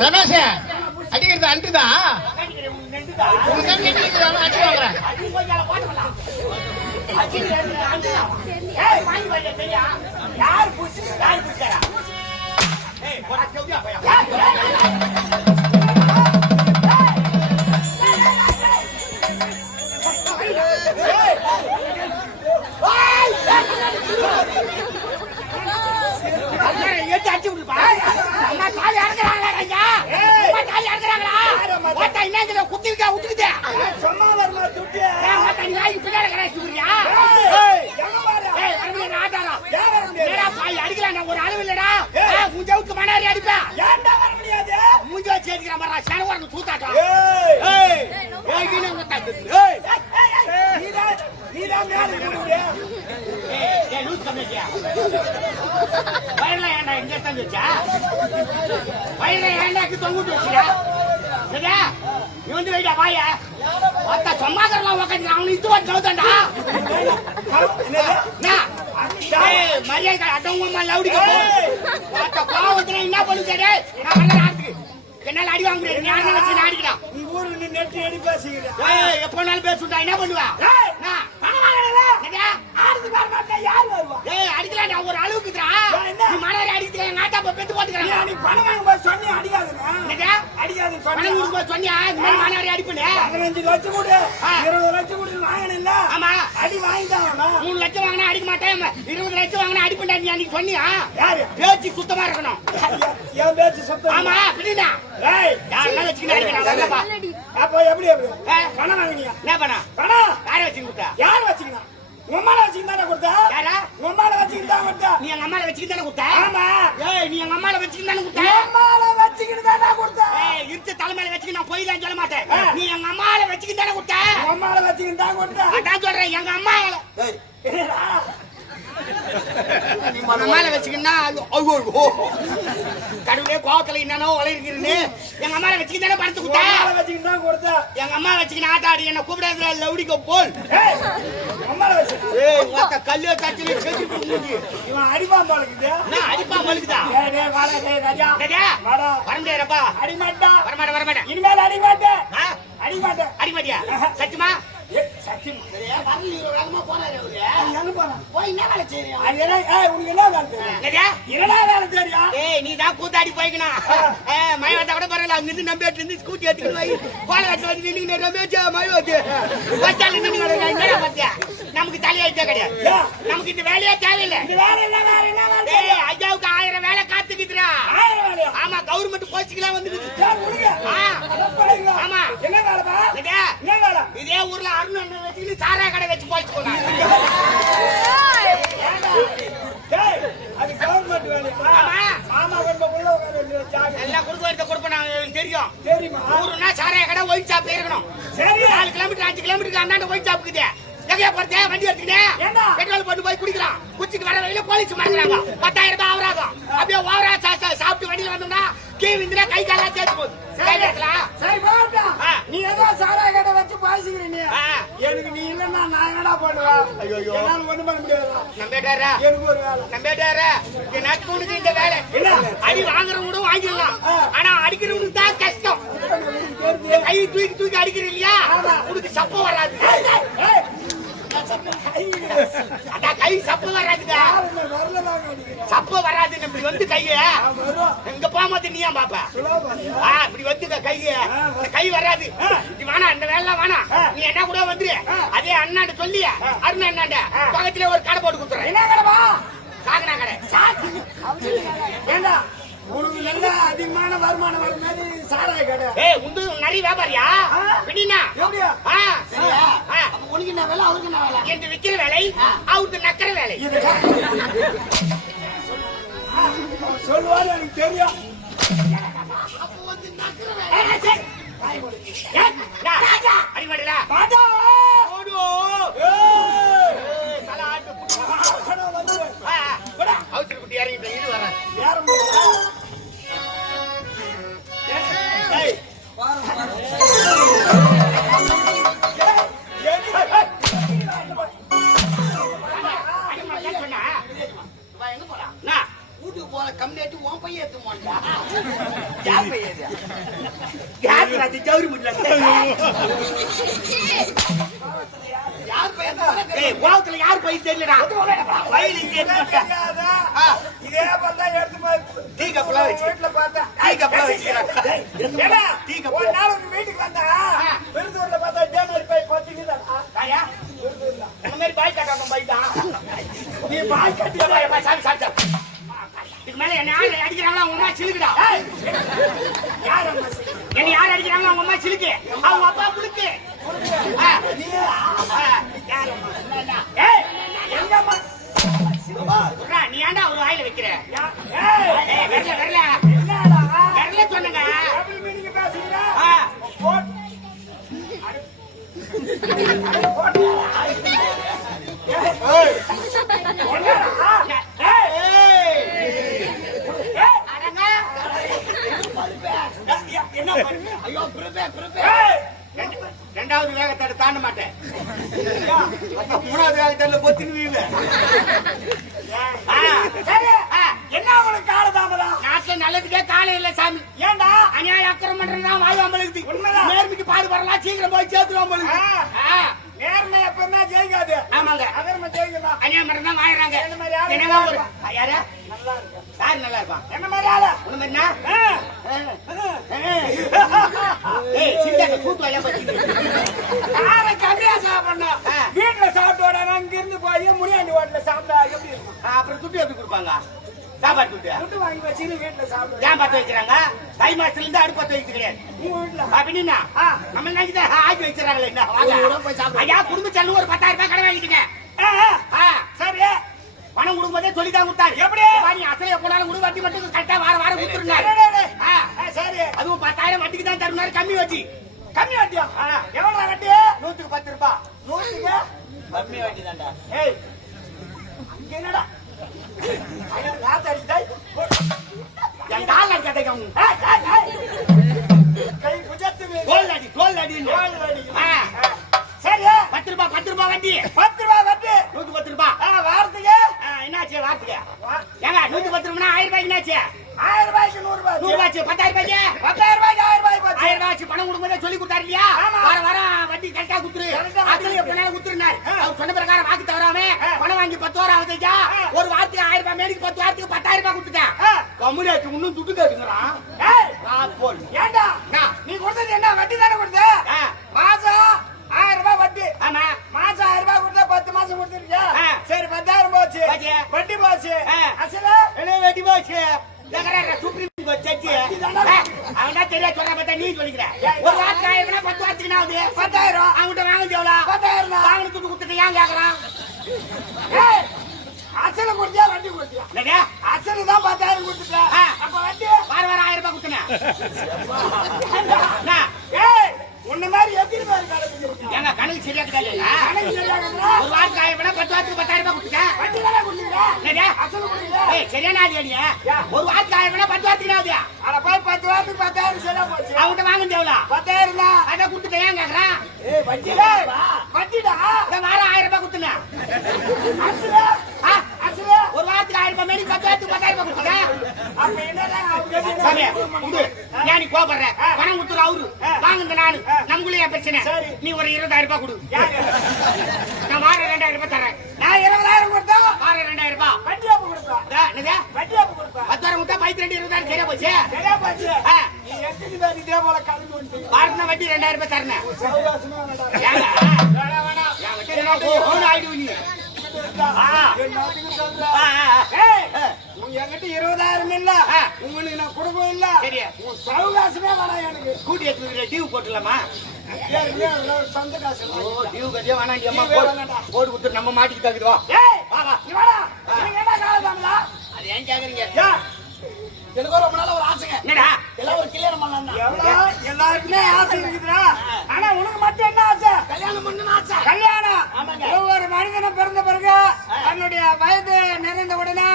ரமேஷ் அடிக்கிறது அண்டுதா யார் முஞ்சவுக்கு மணாரி அடிப்பேன்? மூஞ்ச வச்சு அடிக்கிற மாதிரி சேன வரணும் சூத்தாட்டம் ஏய், ஏய் ஏய் கீழே உங்க தட்டு ஏய் நீதான் நீதான் மேல கூடுங்க. ஏய் ஏய் லூஸ் வயல்ல ஏன்டா இங்க தந்து வச்சா வயல்ல ஏன்டாக்கு தொங்கிட்டு வச்சியா ஏடா நீ வந்து வைடா வாயா. ஒத்த சொம்மாக்கறலாம் உக்காந்து அவனை இது வந்து நவுத்தண்டா மரியாதை அடங்கம்மா லவுடிக்கு போ. ஒத்த பாவத்துல என்ன நான் ஆட்டுக்கு. என்னால அடி வாங்க முடியாது. நீ யாரை வச்சு நான் அடிக்கலாம் உங்க ஊரு நீ நெட்டு அடி பேசுகிற. ஏய் எப்போனாலும் பேசுடா என்ன பண்ணுவா? நான்? ஆடுது? அடிக்கலாம்டா ஒரு என்ன? நீ மனவரை அடிக்கிறேன் எங்க பெத்து போட்டுக்கிறாங்க. அன்னைக்கு பணம் வாங்கும்போது சொன்னியா, அடிக்காதுன்னு? என்னடா அடிக்காதுன்னு பணம் சொன்னியா? கொடுக்க சொன்னியா? இந்த மாதிரி மனவரை அடிப்பேன் பதினஞ்சு லட்சம் கொடு, லட்சம் கொடு. வாங்கினேன்ல? ஆமா. அடி ஆகணும். மூணு லட்சம் வாங்கினா அடிக்க மாட்டேன். இருபது லட்சம் வாங்கினா அடிப்பேன்டா நீ அன்னைக்கு சொன்னியா? யாரு? பேச்சு சுத்தமா இருக்கணும். என் பேச்சு சுத்தம் ஆமா பின்னா ஏய், யாரெல்லாம் வச்சுக்கிட்டு அடிக்கணும் அப்போ எப்படி எப்படி? பணம் வாங்கினியா? என்ன பண்ணா பணம். யாரை வச்சு கொடுத்தா? யார் வச்சுக்கினா? உன் அம்மால வச்சுக்கிட்டு கொடுத்தா? யாரா உன் அம்மால வச்சுக்கிட்டு தான் கொடுத்தா? நீ எங்க அம்மால வச்சுக்கிட்டு தானே கொடுத்த ஆமா. ஏய் நீ எங்க அம்மால வச்சுக்கிட்டு தானே கொடுத்த அம்மால வச்சுக்கிட்டு தானே கொடுத்தா? ஏய் இருச்ச தலைமையில வச்சுக்கிட்டு நான் பொய்லாம் சொல்ல மாட்டேன். நீ எங்க அம்மால வச்சுக்கிட்டு தானே கொடுத்த உன் அம்மால வச்சுக்கிட்டு தான் கொடுத்தா? அதான் சொல்றேன் எங்க அம்மா என்னடா? அம்மால வச்சுக்கிட்டா. கடவுளே கோவத்துல என்னனோ வளையிருக்கிறேன்னு எங்க அம்மால வச்சுக்கிட்டு படுத்து கொடுத்த வச்சுக்கிட்டு கொடுத்தா? எங்க அம்மா வச்சுக்கிட்டு ஆட்டாடி என்ன கூப்பிடாத லவுடிக்க போல் கல்லு கச்சில செஞ்சு இவன் அடிப்பா மலுக்குதா டேய், டேய், வாடா, டேய், ராஜா. டேடா வாடா. வர முடியாதுப்பா அடி மாட்டா. வரமாட்டேன் வரமாட்டேன் இனிமேல் அடி மாட்டேன். ஆ? அடி மாட்டேன். அடி மாட்டியா சத்தியமா சத்தியமா. வரல போறாரு அவரு என்ன வேலை செய்யறியா அது என்ன ஏய், உனக்கு என்ன வேலை தெரியும்? என்னடா என்னடா வேலை தெரியும்? ஏய் நீ தான் கூத்தாடி போய்க்கணும் மழை வந்தா கூட பரவாயில்ல அங்க இருந்து நம்பி இருந்து ஸ்கூட்டி எடுத்துக்கிட்டு போய் கோல வச்சு வந்து நின்று ரமேஷ் மழை வந்து பார்த்தியா நமக்கு தலையெழுத்தே கிடையாது? நமக்கு இந்த வேலையே தேவையில்லை வேலை என்ன வேலை என்ன? ஐயாவுக்கு ஆயிரம் வேலை காத்துக்குதுடா ஆயிரம்? ஆமா கவர்மெண்ட். அட பாருங்க. ஆமா. என்ன வேலைப்பா? என்னடா? என்ன வேலை? இதே ஊர்ல அருண் அண்ணன் வச்சுக்கிட்டு சாராய கடை வச்சு போயிட்டு போனாங்க அது கவர்மெண்ட் வேலையா? மாமா. எல்லாம் கொடுக்க வரத கொடுப்போம் நாங்க தெரியும். தெரியுமா? சாராய கடை ஒயின் ஷாப் இருக்கணும். சரி. நாலு கிலோமீட்டர் அஞ்சு கிலோமீட்டர் அந்தாண்ட ஒயின் ஷாப் இருக்குது. எங்கேயா போறதே? வண்டி எடுத்துக்கினே ஏண்டா? பெட்ரோல் போட்டு போய் குடிக்கலாம். குச்சிக்கு வர வழியில போலீஸ் மறந்துறாங்க பத்தாயிரம் ரூபாய் ஆவராகும் அப்படியே ஓவரா சாப்பிட்டு வண்டியில வந்தோம்னா கீ விந்திரா கை காலா தேய்ச்சி போகுது. சரி, போகட்டும். ஆ. நீ ஏதோ சாராய கடை வச்சு பாசிக்கிற நீ. ஆ. எனக்கு நீ இல்லைன்னா நான் என்னடா பண்ணுவேன்? ஐயையோ. என்னால ஒண்ணும் பண்ண முடியாதுடா. நம்பிட்டாரா எனக்கு ஒரு வேலை. நம்பிட்டாரா என் நட்புனுக்கு இந்த வேலை என்ன? அடி வாங்குறவங்களும் வாங்கிடலாம் ஆ. ஆனா அடிக்கிறவனுக்கு தான் கஷ்டம். கை தூக்கி தூக்கி அடிக்கிற இல்லையா. உனக்கு சப்ப வராது அதான் கை சப்ப வராதுங்க. சப்ப வராது இப்படி வந்து கைய. எங்க போகும்போது நீ ஏன் பாப்ப இப்படி வந்துக்க கைய. கை வராது. இது வேணாம் இந்த வேலை வேணாம் நீ என்ன கூட வந்துரு. அதே அண்ணாண்ட சொல்லி அருண் அண்ணாண்ட. பக்கத்துல ஒரு கடை போட்டு கொடுத்துறேன். என்ன கடைப்பா? காக்கனா கடை. ஏண்டா, உனக்கு நல்ல அதிகமான வருமானம் வர மாதிரி சாராய கடை. ஏய் உண்டு நிறைய வியாபாரியா. பிடினா எப்படியா? ஆ சரியா? ஆ. உனக்கு என்ன வேலை அவருக்கு என்ன வேலை என்று விக்கிற வேலை அவருக்கு நக்கிற வேலை. இது சொல்லுவாரு எனக்கு தெரியும். ஏய், சரி. ஏய், டா, அடிமாடிடா. பாட்டா ஓடு. ஏய், ஏய், தலை ஆட்டு உலகத்துல யார் பையன் தெரியலடா பையன் இங்க. இதே தான் எடுத்து டீ கப்லாம் வச்சு. வீட்டுல டீ. Tea cup. ஒரு நாள் உங்க வீட்டுக்கு வந்தா விருந்தூர்ல பார்த்தா இதே மாதிரி போய் இந்த மாதிரி பாய் காட்டாம பாய் தான். நீ பாய் கட்டி ஏய், ஏய், ஏய், சாமி, சாமி. இதுக்கு மேல என்ன அடிக்கிறாங்களோ அம்மா சிலுக்குடா யார் அம்மா செய்ய? என்ன யார் அடிக்கிறாங்களோ அவங்க அம்மா சிலுக்கு அவங்க அப்பா ஆ. நீ ஆ. யார் அம்மா? என்னடா? ஏய், எங்க அம்மா? விட்றா, நீ ஏன்டா ஒரு வாயில வைக்கிற யா- ஏய், ஏய், வரல வரல என்னடா? வரல சொன்னங்க போட்டு. ஏய், என்னடா? ஏய், ஏய், அடங்க யா- என்ன பண்ணுங்க? ஐயோ பிரபே பிரபே ஏய், ரெண்டு- ரெண்டாவது வேகத்தோட தாண்ட மாட்டேன். அப்ப மூணாவது வேகத்தோட பொத்தின்னு வீவு ஆ. சரி, ஆ. என்ன உங்களுக்கு காலதாமதம் நாட்டுல நல்லதுக்கே காலம் இல்ல சாமி. ஏண்டா? அநியாய அக்கிரம் பண்றதுதான் வாழ்வாம்பளுக்கு உண்மைதான். நேர்மைக்கு பாடு வரலாம் சீக்கிரம் போய் சேர்த்துருவோம் ஆ. நேர்மை எப்பவுமே ஜெயிக்காது. ஆமாங்க. அதர்ம ஜெயிக்கணும் அநியாயம் பண்றதா வாங்குறாங்க என்ன மாதிரி ஆளு? என்னங்க ஒரு யாரு? நல்லா இருக்கு? யாரு நல்லா இருப்பான். என்ன மாதிரி ஆளு? என்ன. ஏய் சிந்தாக்க கூட்டு வழியா பச்சிட்டு காரை கம்மியா சாப்பிடணும் ஆ. வீட்டுல சாப்பிட்டு வராங்க அங்க இருந்து போய் முனியாண்டி ஹோட்டல்ல சாப்பிட்டா எப்படி இருக்கும் அப்புறம் துட்டு எப்படி கொடுப்பாங்க? சாப்பாடு துட்டு. துட்டு வாங்கி வச்சுட்டு வீட்டுல சாப்பிடுவேன். ஏன் பத்த வைக்கிறாங்க? தை மாசத்துல இருந்து அடுப்பு பத்த வைக்க கிடையாது அப்படின்னா. நம்ம நினைக்கிட்ட ஆக்கி வச்சிடறாங்களே என்ன? வாங்க. ஐயா குடும்ப செலவு ஒரு பத்தாயிரம் ரூபாய் கடை வாங்கிட்டீங்க ஆ, ஆ. ஆ, சரி. பணம் கொடுக்கும்போதே சொல்லி தான் கொடுத்தாரு. எப்படி? நீ அசலைய போனாலும் கொடு வட்டி மட்டும் கரெக்டா வார வாரம் கொடுத்துருந்தாரு. சரி அதுவும் பத்தாயிரம் வட்டிக்கு தான் தருனாரு கம்மி வட்டி. கம்மி வட்டியா. எவ்வளவு வட்டி? நூத்துக்கு பத்து ரூபாய். நூத்துக்கு? கம்மி வட்டி தான்டா. ஏய் என்னடா? பத்து ரூபாய் பத்து ரூபாய் வட்டி பத்து ரூபாய் வட்டி நூத்தி பத்து ரூபாய் வாரத்துக்கு என்னாச்சு வார்த்தைக்கு? ஏங்க நூத்தி பத்து ரூபாய் ஆயிரம் ரூபாய்க்கு என்னாச்சு? ஆயிரம் ரூபாய்க்கு நூறு ரூபாய் நூறு பத்தாயிரம் ரூபாய்க்கு பத்தாயிரம் ரூபாய்க்கு ஆயிரம் ரூபாய். ஆயிரம் ரூபாய் ஆச்சு, பணம் கொடுக்கும்போதே சொல்லி கொடுத்தாரு இல்லையா. வார வாரம் வட்டி கரெக்டா குத்துரு கரெக்டா அசல் எப்படினாலும் குத்துருனாரு. அவர் சொன்ன பிரகாரம் வாக்கு தவறாம. பணம் வாங்கி பத்து வாரம் ஆகுதுயா ஆ. ஒரு வாரத்துக்கு ஆயிரம் ரூபாய் மேடிக்கு பத்து வாரத்துக்கு பத்தாயிரம் ரூபாய் கொடுத்துட்டேன் ஆ. கம்முனு ஆச்சு இன்னும் துட்டு கேட்டுங்கிறான் போல் ஏண்டா. நீ கொடுத்தது என்ன வட்டி தானே கொடுத்த. மாசம் ஆயிரம் ரூபாய் வட்டி ஆமா மாசம் ஆயிரம் ரூபாய் கொடுத்தா பத்து மாசம் கொடுத்துருக்கியா. சரி பத்தாயிரம் போச்சு. வட்டி போச்சு. அசல என்ன வெட்டி போச்சு சுப்ரீம் ஜட்ஜி தானே. அவன் தான் தெரியா சொல்ற பார்த்தா நீ சொல்லிக்கிற. ஒரு வாரத்துக்கு ஆயிரம் ரூபாய் பத்து வாரத்துக்கு என்ன ஆகுது? பத்தாயிரம். அவன்கிட்ட எவ்வளவு பத்தாயிரம். வாங்கின துட்டு கொடுத்துட்டு ஏன் கேக்குறான்? ஏய், அசல கொடுத்தியா வட்டி கொடுத்தியா? அசல் தான் பத்தாயிரம் கொடுத்துட்ட ஆ. அப்ப வட்டி வார வாரம் ஆயிரம் ரூபாய் கொடுத்தன ஏய் உன்ன மாதிரி எத்தனை பேர் கிடக்குது எங்க கணக்கு சரியா கிடையாது ஒரு வாரத்துக்கு காய ரூபாய் பத்து வாரத்துக்கு பத்தாயிரம் ரூபாய் கொடுத்துட்டேன் சரியான ஒரு வாரத்துக்கு ஆயிரம் ரூபாய் பத்து வாரத்துக்கு ஆகுது அட போய் பத்து வாரத்துக்கு பத்தாயிரம் சரியா போச்சு அவன்கிட்ட பத்தாயிரம் தான் அதை கொடுத்துட்டு ஏன் கேக்குறான் ஏய் வட்டி வட்டிடா வாரம் ஆயிரம் ரூபாய் கொடுத்துனேன் ஒரு வாரத்துக்கு ஆயிரம் ரூபாய் மேலே பத்து வாரத்துக்கு பத்தாயிரம் ரூபாய் கொடுத்துட்டேன் அப்ப என்ன ஏன் நீ கோபப்படுற? கொடுத்துரு அவரு. வாங்குங்க நானு. நமக்குள்ளே பிரச்சனை. நீ ஒரு இருபதாயிரம் ரூபாய் கொடு. நான் வாரம் ரெண்டாயிரம் ரூபாய் தர்றேன். நான் இருபதாயிரம் கொடுத்தா வாரம் ரெண்டாயிரம் ரூபாய். வட்டி அப்ப கொடுப்பா என்னது? வட்டி அப்ப கொடுப்பா பத்து வாரம் கொடுத்தா பைத்து ரெண்டு இருபதாயிரம் சரியா போச்சு. சரியா போச்சு. நீ இதே போல கலந்து வாரத்துனா வட்டி ரெண்டாயிரம் ரூபாய் தரணும். சௌகாசமே வேண்டாம். ஏங்க? வேணாம், வேணாம். என் வட்டி என்ன ஓ- ஓன்னு ஆயிடுவ நீ. ஆ. என் நாட்டுக்கு சொல்ற. ஆ, ஆ, ஆ. ஏய், ஆ. உன் என்கிட்ட இல்ல. உங்களுக்கு நான் கொடுக்கவும் இல்ல. உன் சௌகாசமே வேணாம் எனக்கு கூட்டி எடுத்து டியூ போட்டுலாமா சொந்த காசு. டியூ கட்டியா அம்மா டியூவே போடு வேணாம்டா. போட்டு கொடுத்து நம்ம மாட்டிக்கு தகுதுவா ஏய், வா வா நீ வாடா. ஆ. நீ என்ன காலதாமலா? அது ஏன் கேக்குறீங்க ஏன்? எனக்கும் ரொம்ப நாளா ஒரு ஆசைங்க என்னடா எல்லாம் ஒரு கல்யாணம் பண்ணலாம் எல்லாருக்குமே ஆசை இருக்குதுடா ஆனா உனக்கு மட்டும் என்ன ஆசை கல்யாணம் பண்ணணும் ஆசை கல்யாணம். ஒவ்வொரு மனிதனும் பிறந்த பிறகு தன்னுடைய வயது நிறைந்த உடனே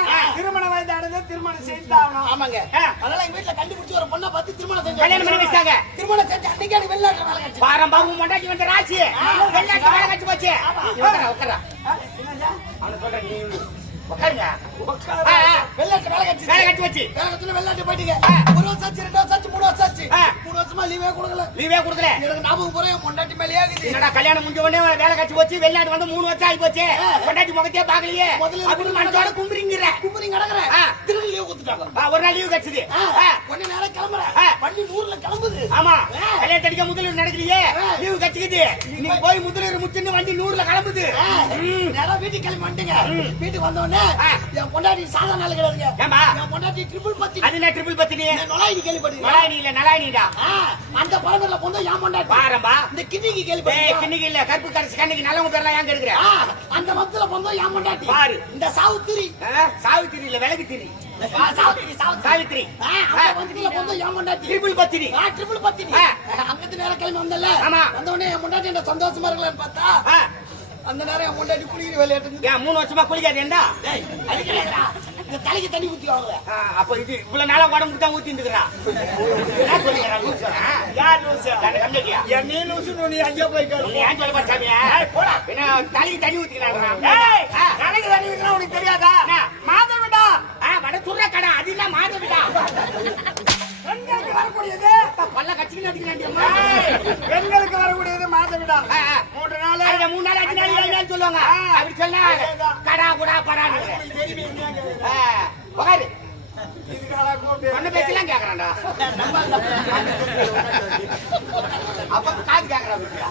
திருமணம் செய்து ஆகணும் ஆமாங்க. அதனால எங்க வீட்டுல கண்டுபிடிச்சு ஒரு பொண்ணை பார்த்து திருமணம் செஞ்சு கல்யாணம் பண்ணி வச்சிட்டாங்க. திருமணம் செஞ்சு அன்னைக்கு எனக்கு வெளிநாட்டுல வேலை கிடைச்சு பாரம் பாபு மொண்டாட்டி வந்த ராசி. வெளிநாட்டு வேலை கட்சி போச்சு. உட்காரா உட்காரா? அவனை சொல்றேன் நீ உட்காருங்க வேலை கிடைச்சிச்சு. வேலை கட்டி வச்சு வேலை கிடைச்சுன்னு வெளிநாட்டு போயிட்டீங்க. ஒரு வருஷம் ஆச்சு, ரெண்டு வருஷம் ஆச்சு, மூணு வருஷம் ஆச்சு. மூணு வருஷமா லீவே கொடுக்கல. லீவே கொடுக்கல எனக்கு ஞாபகம் பூரா என் பொண்டாட்டி இருக்குது. என்னடா கல்யாணம் முடிஞ்ச உடனே வேலை கட்சி போச்சு வெளிநாட்டு வந்து மூணு வருஷம் ஆகி போச்சு. கொண்டாட்டி முகத்தையே பாக்கலையே முதல்ல அப்படின்னு மனசோட கும்பிடுங்கிற. திரும்ப லீவு கொடுத்துட்டாங்க. ஒரு நாள் லீவு. உடனே நேரா கிளம்புறேன். வண்டி ஊர்ல கிளம்புது. ஆமா. கல்யாணம் அடிக்க முதலீடு நடக்கலையே. லீவு கட்சிக்குது இன்னைக்கு போய் முதலீடு முச்சுன்னு வண்டி நூறுல கிளம்புது ஆ. ம். நேரா வீட்டுக்கு கிளம்பி வந்துட்டேங்க. வீட்டுக்கு வந்த உடனே. என் பொண்டாட்டி சாதா நாள் கிடையாதுங்க. ஏம்பா? என் பொண்டாட்டி triple பத்தி. அது என்ன ட்ரிபிள் பத்தினி இந்த நொலாயினி கேள்விப்பட்டீங்களா? நலாயினி இல்ல நலாயினிடா அந்த பரம்பரையில பொண்ணு என் பொண்டாட்டி. பாரம்பா இந்த கிண்ணிக்கு ஏய் கேள்விப்பட்டீங்களா? கிண்ணிக்கு இல்ல கருப்பு கரைச்சு கண்ணுக்கு நல்லவங்க பேர்லாம் இருக்கிற ஆ, அந்த மத்துல பொண்ணு என் பொண்டாட்டி. பாரு. இந்த சாவுத்திரி. சாவித்திரி இல்ல விலகு திரி பொண்டாட்டி. ட்ரிபிள் பத்தினி triple பத்தினி. அங்கிருந்து நேரா கிளம்பி வந்தேன்ல. ஆமா. வந்த உடனே என் என்ன சந்தோஷமா இருக்கலாம்னு பார்த்தா. அந்த நேரம் என் பொண்டாட்டி குளிக்கிற இருந்துச்சு. ஏன் மூணு வருஷமா குளிக்காது ஏண்டா? டேய், அது கிடையாதுடா. இந்த தலைக்கு தண்ணி ஊத்திக்குவாங்களே. ஆ, அப்ப இது இவ்வளவு நாளா உடம்புக்கு தான் ஊத்தி இருந்துக்கிறா? லூசு, லூசு? என் நீ லூசுன்னு நீ அங்கேயே போய் ஏன் சொல்ல போற சாமியா என்ன தலைக்கு தண்ணி ஊத்திக்கிறாங்க கணக்கு தண்ணி வைக்கிறா உனக்கு தெரியாதா? மாதவிடா. வட சுடுற கடை அது என்ன மாதவிடா. பெண்களுக்கு வரக்கூடியது பல்ல கட்சிக்கு ஏய், நடிக்கிறான் பெண்களுக்கு வரக்கூடியது மாதவிடா. மூன்று நாள் மூணு நாள் அஞ்சு நாள் ஏழு நாள் சொல்லுவாங்க. அப்படி சொன்னா கடா குடா இதுக்காக கூப்பிட்டு. ஒண்ணு பேச்செல்லாம் கேக்குறான்டா. அப்ப காது கேக்குறா விட்டுடா.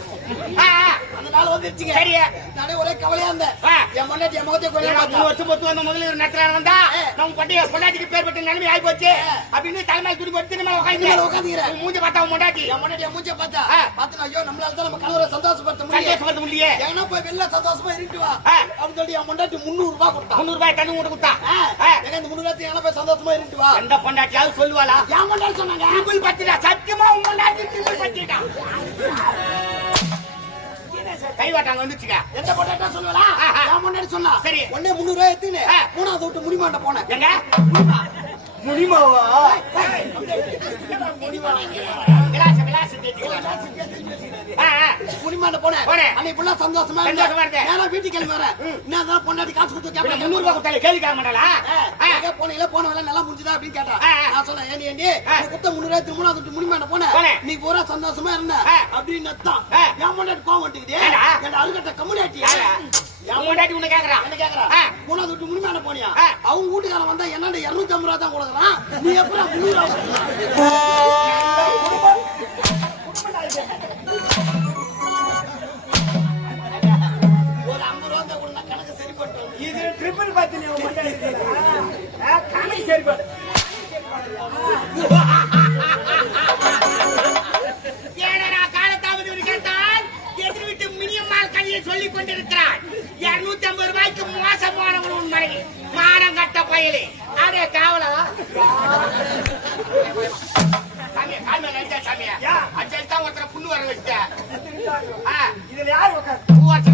ஆ, ஆ. அந்த நாள் வந்துருச்சுங்க. நானே ஒரே கவலையா இருந்தேன். என் என் முகத்தை பார்த்தா. மூணு வருஷம் பொத்து வந்த முதல்ல ஒரு வந்தா. நம்ம பட்டி பொண்டாட்டிக்கு பேர் பெற்ற நிலைமை ஆகி போச்சு அப்படின்னு தலைமையில் துணி போட்டு திரும்ப உட்காந்துக்கிறேன். மூஞ்சி பார்த்தா உன் பொண்டாட்டி என் பொண்டாட்டி என் மூஞ்ச பார்த்தா. பார்த்து ஐயோ, நம்மளால தான் நம்ம கணவரை சந்தோஷப்படுத்த முடியும். சந்தோஷப்படுத்த போய் வெளில சந்தோஷமா இருந்துட்டு வா. அப்படின்னு என் பொண்டாட்டி 300 ரூபாய் கொடுத்தா. முந்நூறு ரூபாய் தண்ணி மூட்டை கொடுத்தா. எங்க இந்த 300 ரூபாய்க்கு எங்கனா போய் சந்தோஷமா இருந்துட்டு வா. எந்த பொண்டாட்டியாவது சொல்லுவாளா என் பொண்டாட்டி சொன்னாங்க. சத்தியமா பொண்டாட்டி பத்திடா கை வாட்டாங்க வந்துச்சுங்க எந்த பொண்டாட்டியா சொல்லுவாளா? ஆஹா. என் பொண்டாட்டி சொன்னா. சரி. உடனே 300 ரூபாய் எடுத்துன்னு. மூணாவது வீட்டு முடிமாண்ட போனேன். எங்க முடியுமாவா விலாச முடிமாண்ட போனேன். அன்னைக்கு சந்தோஷமா சந்தோஷமா இருந்தேன். இருந்தேன். நேரா வீட்டுக்கு கிளம்பி வரேன். என்ன இருந்தாலும் பொண்டாட்டி காசு கொடுத்து கேட்பேன். முந்நூறு ரூபாய் கொடுத்தாலே கேள்வி கேட்க மாட்டாளா ஆ, எங்க போனீங்களா? போன வேலை நல்லா முடிஞ்சுதா அப்படின்னு கேட்டா. நான் சொன்னேன், ஏண்டி, ஏண்டி, கொடுத்த 300 ரூபாய் திரும்ப முடிமாண்ட போனேன். நீ பூரா சந்தோஷமா இருந்த. அப்படின்னு. ஆ. என் பொண்டாட்டி கோவம் அழுகட்ட பொண்டாட்டி உன்னை கேக்குறா என்ன கேக்குறா? ஆ. மூணாவது விட்டு முடிமாண்ட போனியா? அவங்க வீட்டுக்காரன் வந்தா என்னண்ட 250 ரூபாய் தான் கொடுக்குறான். நீ 300 ரூபாய் இதுல யார் உட்காரு பூ அர்ச்சனா இருந்தமா புண்ணு